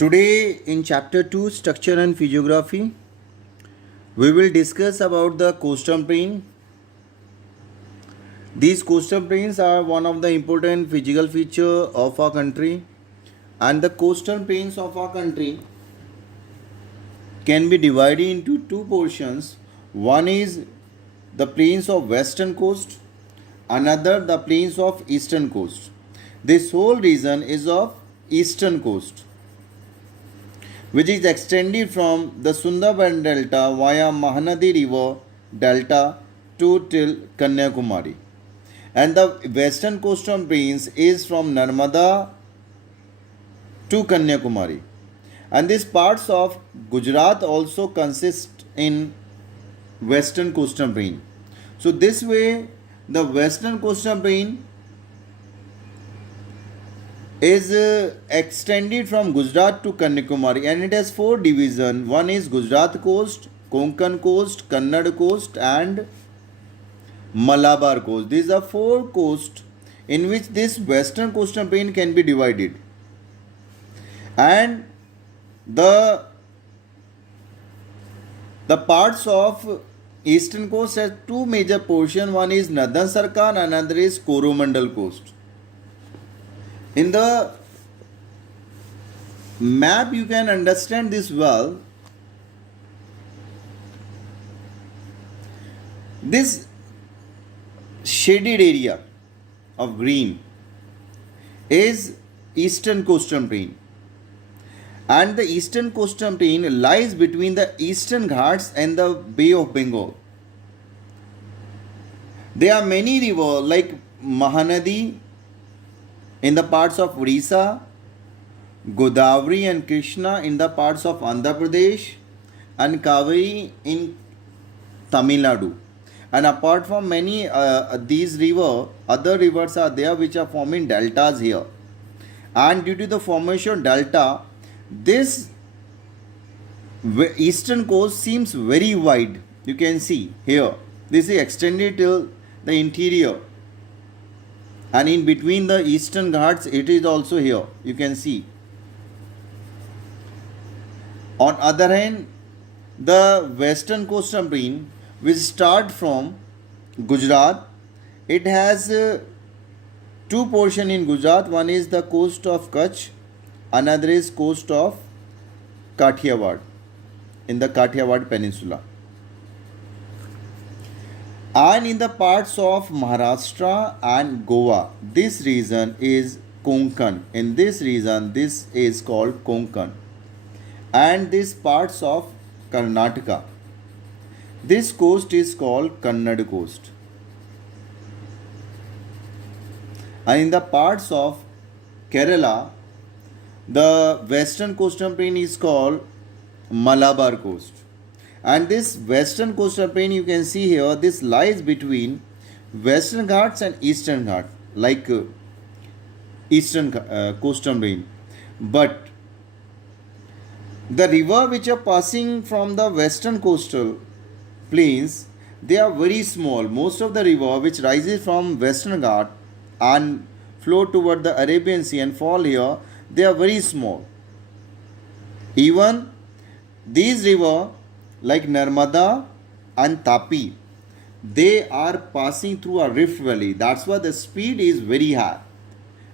Today in chapter 2 structure and physiography we will discuss about the coastal plain. These coastal plains are one of the important physical feature of our country, and the coastal plains of our country can be divided into two portions. One is the plains of western coast, another the plains of eastern coast. This whole region is of eastern coast, which is extended from the Sundarban Delta via Mahanadi River Delta to till Kanyakumari. And the western coastal plains is from Narmada to Kanyakumari. And these parts of Gujarat also consist in western coastal plain. So this way the western coastal plain is extended from Gujarat to Kanyakumari, and it has four divisions. One is Gujarat coast, Konkan coast, Kannada coast and Malabar coast. These are four coasts in which this western coastal plain can be divided. And the parts of eastern coast has two major portions. One is Nadan Sarkar, another is Coromandel coast. In the map you can understand this well. This shaded area of green is eastern coastal plain, and the eastern coastal plain lies between the Eastern Ghats and the Bay of Bengal. There are many rivers like Mahanadi in the parts of Orissa, Godavari and Krishna in the parts of Andhra Pradesh, and Kaveri in Tamil Nadu. And apart from many these rivers, other rivers are there which are forming deltas here. And due to the formation delta, this eastern coast seems very wide. You can see here. This is extended till the interior. And in between the Eastern Ghats, it is also here. You can see. On other hand, the western coastal plain, which start from Gujarat, it has two portions in Gujarat. One is the coast of Kutch, another is coast of Kathiawar in the Kathiawar Peninsula. And in the parts of Maharashtra and Goa, this region is Konkan. In this region, this is called Konkan. And these parts of Karnataka, this coast is called Kannada coast. And in the parts of Kerala, the western coastal plain is called Malabar coast. And this western coastal plain you can see here, this lies between Western Ghats and Eastern Ghats, like eastern coastal plain. But the river which are passing from the western coastal plains, they are very small. Most of the river which rises from Western Ghat and flow toward the Arabian Sea and fall here, they are very small. Even these rivers like Narmada and Tapi, they are passing through a rift valley. That's why the speed is very high.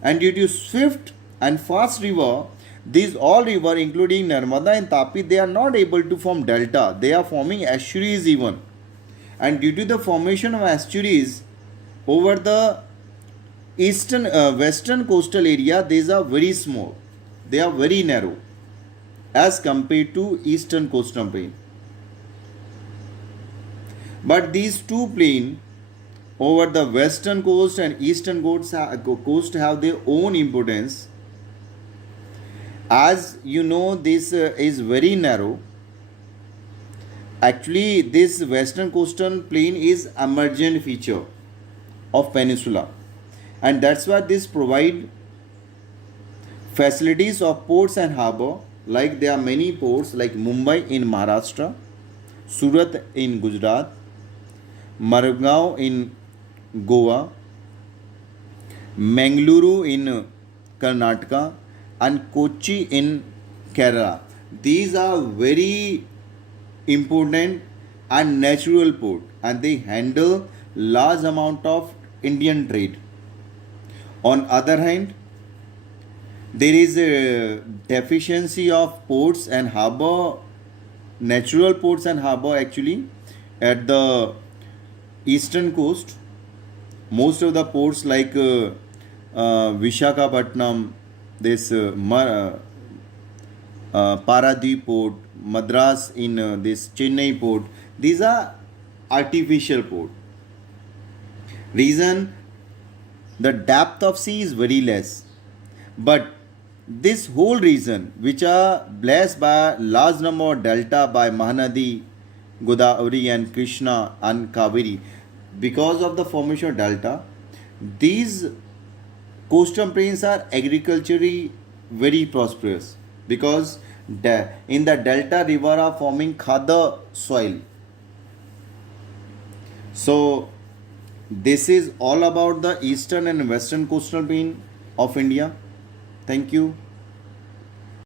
And due to swift and fast river, these all river including Narmada and Tapi, they are not able to form delta. They are forming estuaries even. And due to the formation of estuaries over the eastern western coastal area, these are very small. They are very narrow as compared to eastern coastal plain. But these two plains over the western coast and eastern coast have their own importance. As you know, this is very narrow. Actually, this western coastal plain is emergent feature of peninsula, and that's why this provide facilities of ports and harbor. Like there are many ports like Mumbai in Maharashtra, Surat in Gujarat, Margao in Goa, Mangaluru in Karnataka, and Kochi in Kerala. These are very important and natural port, and they handle large amount of Indian trade. On other hand, there is a deficiency of ports and harbor, natural ports and harbor actually at the eastern coast. Most of the ports like Vishakhapatnam, this Paradip port, Madras in this Chennai port, these are artificial port. Reason, the depth of sea is very less, but this whole region which are blessed by large number of delta by Mahanadi, Godavari and Krishna and Kaveri, because of the formation of delta, these coastal plains are agriculturally very prosperous because in the delta river are forming khada soil. So this is all about the eastern and western coastal plain of India. Thank you.